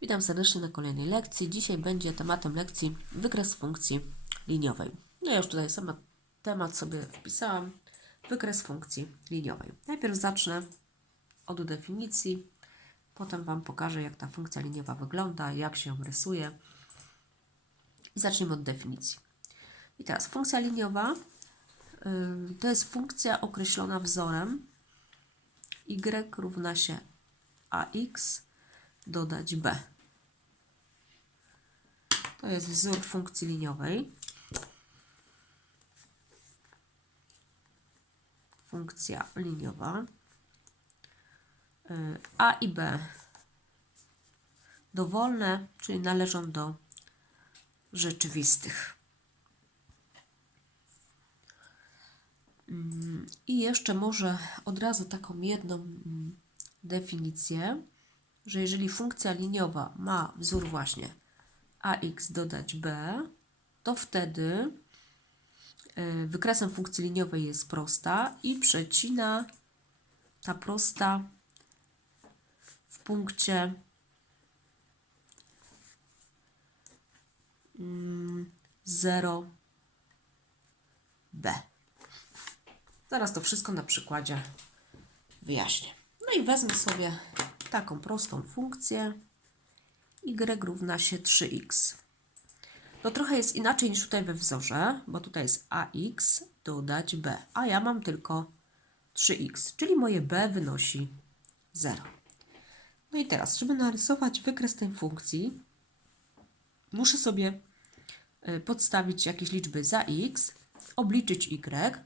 Witam serdecznie na kolejnej lekcji. Dzisiaj będzie tematem lekcji wykres funkcji liniowej. No ja już tutaj sama temat sobie wpisałam. Wykres funkcji liniowej. Najpierw zacznę od definicji, potem Wam pokażę, jak ta funkcja liniowa wygląda, jak się rysuje. Zacznijmy od definicji. I teraz funkcja liniowa y, to jest funkcja określona wzorem y równa się ax dodać b. To jest wzór funkcji liniowej. Funkcja liniowa. Y, A i B dowolne, czyli należą do rzeczywistych. Mm, I jeszcze może od razu taką jedną mm, definicję, że jeżeli funkcja liniowa ma wzór właśnie ax dodać b, to wtedy y, wykresem funkcji liniowej jest prosta i przecina ta prosta w punkcie mm, 0b. Zaraz to wszystko na przykładzie wyjaśnię. No i wezmę sobie taką prostą funkcję y równa się 3x. To trochę jest inaczej niż tutaj we wzorze, bo tutaj jest ax dodać b, a ja mam tylko 3x, czyli moje b wynosi 0. No i teraz, żeby narysować wykres tej funkcji, muszę sobie y, podstawić jakieś liczby za x, obliczyć y,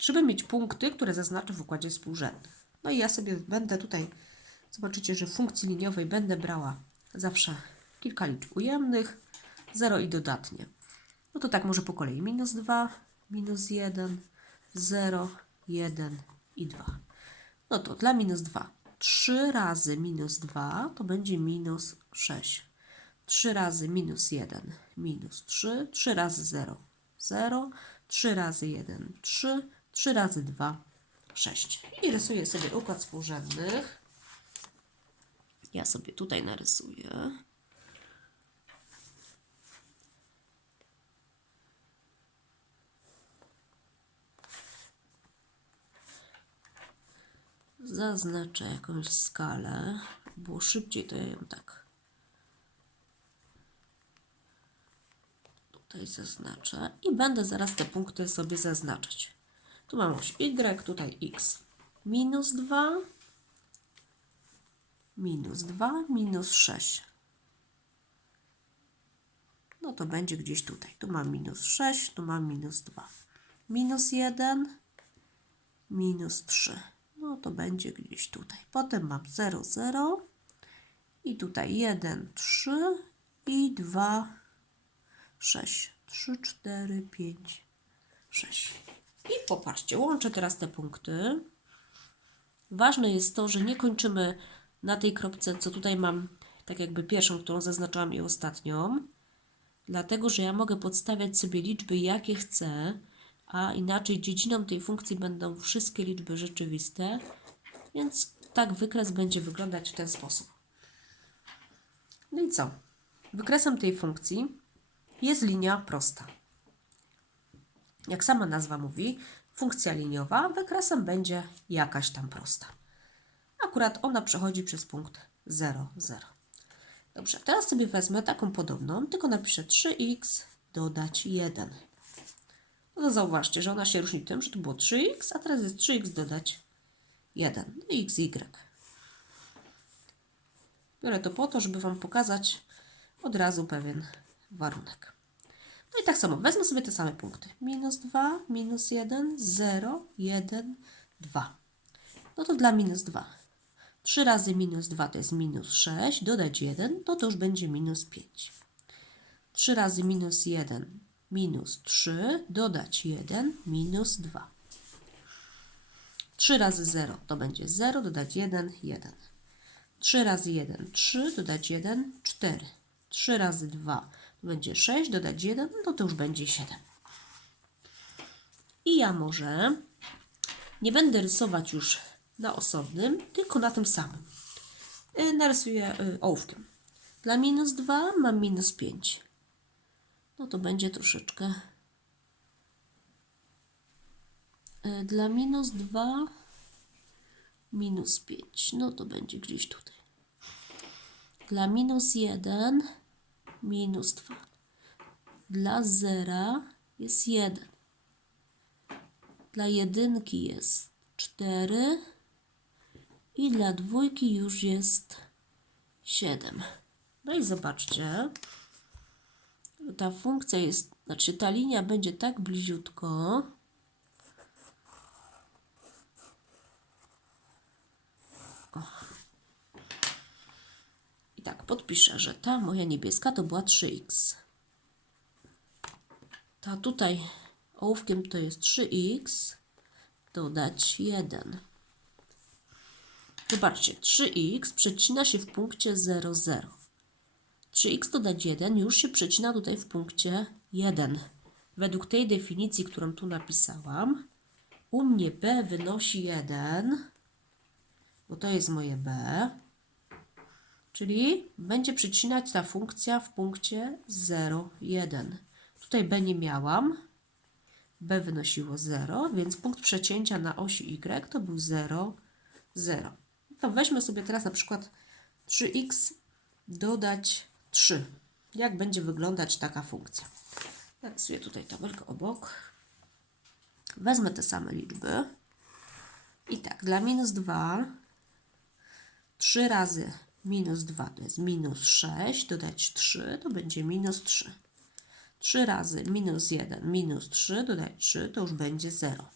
żeby mieć punkty, które zaznaczę w układzie współrzędnych. No i ja sobie będę tutaj, zobaczycie, że w funkcji liniowej będę brała zawsze kilka liczb ujemnych, 0 i dodatnie. No to tak może po kolei. Minus 2, minus 1, 0, 1 i 2. No to dla minus 2. 3 razy minus 2 to będzie minus 6. 3 razy minus 1, minus 3. 3 razy 0, 0. 3 razy 1, 3. 3 razy 2, 6. I rysuję sobie układ współrzędnych. Ja sobie tutaj narysuję. Zaznaczę jakąś skalę. Było szybciej, to ja ją tak tutaj zaznaczę i będę zaraz te punkty sobie zaznaczać. Tu mam oś y, tutaj x. Minus 2, minus 2, minus 6. No to będzie gdzieś tutaj. Tu mam minus 6, tu mam minus 2. Minus 1, minus 3. No to będzie gdzieś tutaj. Potem mam 0, 0 i tutaj 1, 3 i 2, 6. 3, 4, 5, 6. I popatrzcie, łączę teraz te punkty. Ważne jest to, że nie kończymy na tej kropce, co tutaj mam, tak jakby pierwszą, którą zaznaczyłam i ostatnią, dlatego że ja mogę podstawiać sobie liczby, jakie chcę, a inaczej dziedziną tej funkcji będą wszystkie liczby rzeczywiste, więc tak wykres będzie wyglądać w ten sposób. No i co? Wykresem tej funkcji jest linia prosta. Jak sama nazwa mówi, funkcja liniowa wykresem będzie jakaś tam prosta. Akurat ona przechodzi przez punkt 0, 0. Dobrze, teraz sobie wezmę taką podobną, tylko napiszę 3x dodać 1. No to zauważcie, że ona się różni tym, że tu było 3x, a teraz jest 3x dodać 1. No i xy. Biorę to po to, żeby Wam pokazać od razu pewien warunek. No i tak samo, wezmę sobie te same punkty. Minus 2, minus 1, 0, 1, 2. No to dla minus 2. 3 razy minus 2 to jest minus 6, dodać 1, to to już będzie minus 5. 3 razy minus 1, minus 3, dodać 1, minus 2. 3 razy 0 to będzie 0, dodać 1, 1. 3 razy 1, 3, dodać 1, 4. 3 razy 2 to będzie 6, dodać 1, no to już będzie 7. I ja może nie będę rysować już na osobnym, tylko na tym samym. Y, Narysuję y, ołówkiem. Dla minus 2 mam minus 5. No to będzie troszeczkę. Y, Dla minus 2 minus 5. No to będzie gdzieś tutaj. Dla minus 1 minus 2. Dla zera jest 1. Dla jedynki jest 4 i dla dwójki już jest 7. No i zobaczcie, ta funkcja jest, znaczy ta linia będzie tak bliziutko, o. I tak podpiszę, że ta moja niebieska to była 3x. Ta tutaj ołówkiem to jest 3x, dodać 1. Zobaczcie, 3x przecina się w punkcie 0, 0. 3x dodać 1 już się przecina tutaj w punkcie 1. Według tej definicji, którą tu napisałam, u mnie b wynosi 1, bo to jest moje b, czyli będzie przecinać ta funkcja w punkcie 0, 1. Tutaj b nie miałam, b wynosiło 0, więc punkt przecięcia na osi y to był 0, 0. To weźmy sobie teraz na przykład 3x dodać 3. Jak będzie wyglądać taka funkcja? Narysuję tutaj tabelkę obok. Wezmę te same liczby. I tak, dla minus 2 3 razy minus 2 to jest minus 6, dodać 3 to będzie minus 3. 3 razy minus 1 minus 3 dodać 3 to już będzie 0.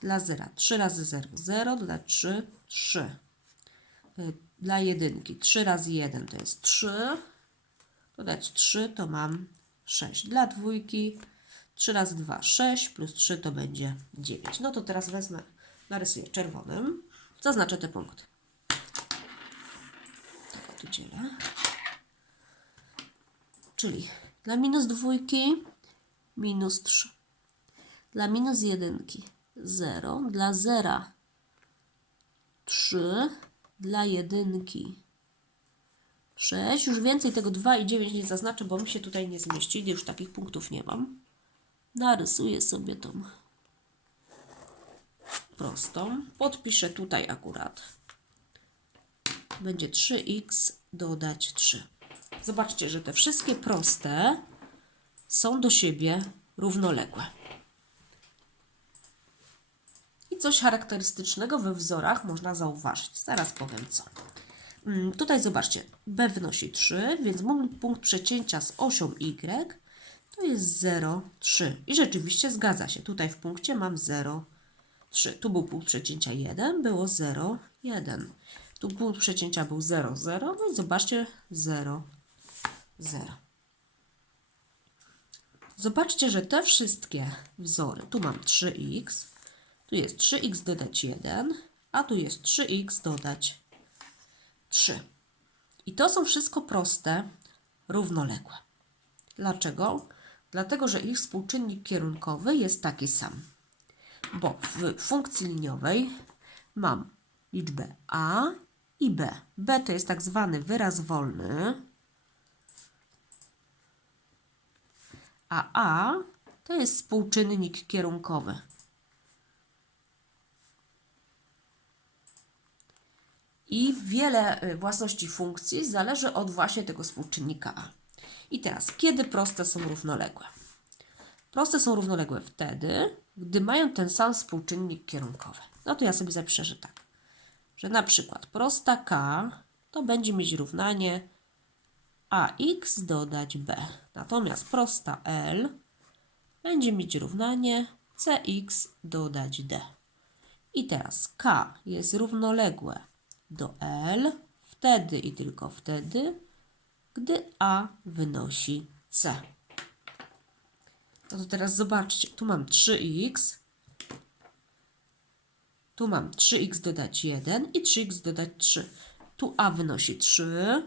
Dla zera 3 razy 0 0 dodać 3 3. Y, Dla jedynki 3 razy 1 to jest 3. Dodać 3 to mam 6. Dla dwójki 3 razy 2 6 plus 3 to będzie 9. No to teraz wezmę, narysuję czerwonym. Zaznaczę te punkty. Tak, tu dzielę. Czyli dla minus dwójki minus 3. Dla minus jedynki 0. Dla zera 3. Dla jedynki 6. Już więcej tego 2 i 9 nie zaznaczę, bo mi się tutaj nie zmieści. Już takich punktów nie mam. Narysuję sobie tą prostą. Podpiszę tutaj akurat. Będzie 3x dodać 3. Zobaczcie, że te wszystkie proste są do siebie równoległe. I coś charakterystycznego we wzorach można zauważyć. Zaraz powiem co. Mm, Tutaj zobaczcie, b wynosi 3, więc mój punkt przecięcia z osią y to jest 0, 3. I rzeczywiście zgadza się. Tutaj w punkcie mam 0, 3. Tu był punkt przecięcia 1, było 0, 1. Tu punkt przecięcia był 0, 0. No i zobaczcie 0, 0. Zobaczcie, że te wszystkie wzory, tu mam 3x, tu jest 3x dodać 1, a tu jest 3x dodać 3. I to są wszystko proste, równoległe. Dlaczego? Dlatego, że ich współczynnik kierunkowy jest taki sam. Bo w funkcji liniowej mam liczbę a i b. b to jest tak zwany wyraz wolny, a a to jest współczynnik kierunkowy. I wiele y, własności funkcji zależy od właśnie tego współczynnika a. I teraz, kiedy proste są równoległe? Proste są równoległe wtedy, gdy mają ten sam współczynnik kierunkowy. No to ja sobie zapiszę, że tak. Że na przykład prosta k to będzie mieć równanie ax dodać b. Natomiast prosta l będzie mieć równanie cx dodać d. I teraz k jest równoległe do L wtedy i tylko wtedy, gdy A wynosi C. No to teraz zobaczcie, tu mam 3x, tu mam 3x dodać 1 i 3x dodać 3. Tu A wynosi 3,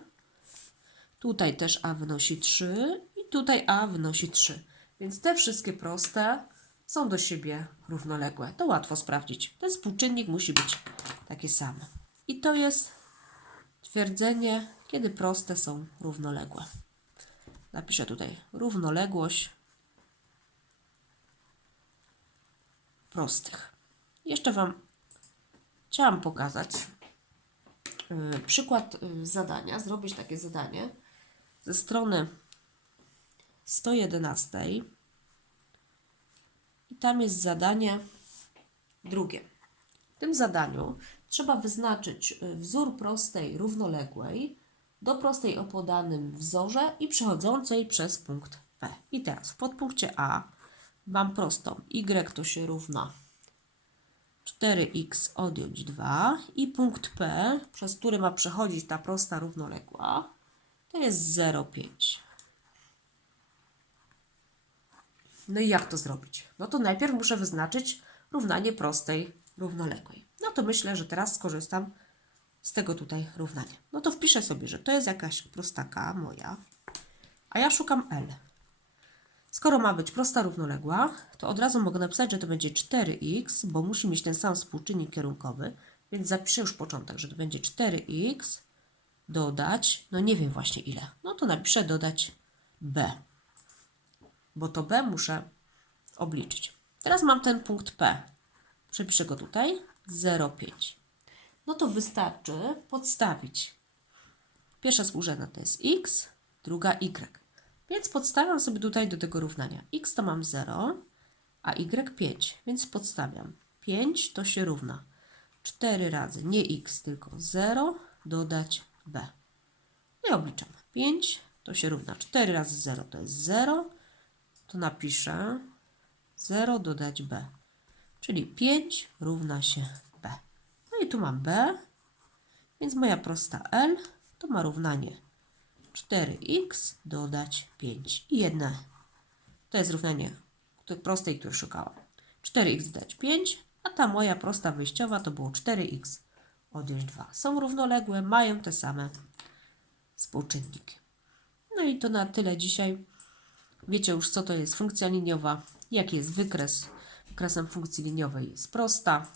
tutaj też A wynosi 3 i tutaj A wynosi 3. Więc te wszystkie proste są do siebie równoległe. To łatwo sprawdzić. Ten współczynnik musi być taki sam. I to jest Twierdzenie, kiedy proste są równoległe. Napiszę tutaj równoległość prostych. Jeszcze Wam chciałam pokazać y, przykład y, zadania, zrobić takie zadanie ze strony 111 i tam jest zadanie drugie. W tym zadaniu trzeba wyznaczyć y, wzór prostej równoległej do prostej o podanym wzorze i przechodzącej przez punkt P. I teraz w podpunkcie A mam prostą y to się równa 4x odjąć 2 i punkt P, przez który ma przechodzić ta prosta równoległa, to jest 0,5. No i jak to zrobić? No to najpierw muszę wyznaczyć równanie prostej równoległej. No to myślę, że teraz skorzystam z tego tutaj równania. No to wpiszę sobie, że to jest jakaś prostaka moja, a ja szukam L. Skoro ma być prosta równoległa, to od razu mogę napisać, że to będzie 4x, bo musi mieć ten sam współczynnik kierunkowy, więc zapiszę już początek, że to będzie 4x dodać, no nie wiem właśnie ile. No to napiszę dodać b, bo to b muszę obliczyć. Teraz mam ten punkt P. Przepiszę go tutaj 0,5. No to wystarczy podstawić. Pierwsza współrzędna to jest x, druga y. Więc podstawiam sobie tutaj do tego równania. x to mam 0, a y 5, więc podstawiam. 5 to się równa 4 razy, nie x, tylko 0 dodać b. I obliczam. 5 to się równa 4 razy 0 to jest 0, to napiszę 0 dodać b. Czyli 5 równa się b. No i tu mam b, więc moja prosta L to ma równanie 4x dodać 5 i jedne. To jest równanie prostej, które szukałam. 4x dodać 5, a ta moja prosta wyjściowa to było 4x odjąć 2. Są równoległe, mają te same współczynniki. No i to na tyle dzisiaj. Wiecie już, co to jest funkcja liniowa, jaki jest wykres. Wykresem funkcji liniowej jest prosta.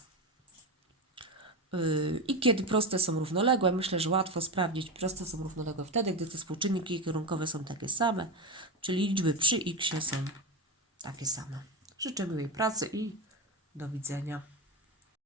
Yy, I kiedy proste są równoległe, myślę, że łatwo sprawdzić, proste są równoległe wtedy, gdy te współczynniki kierunkowe są takie same, czyli liczby przy x są takie same. Życzę miłej pracy i do widzenia.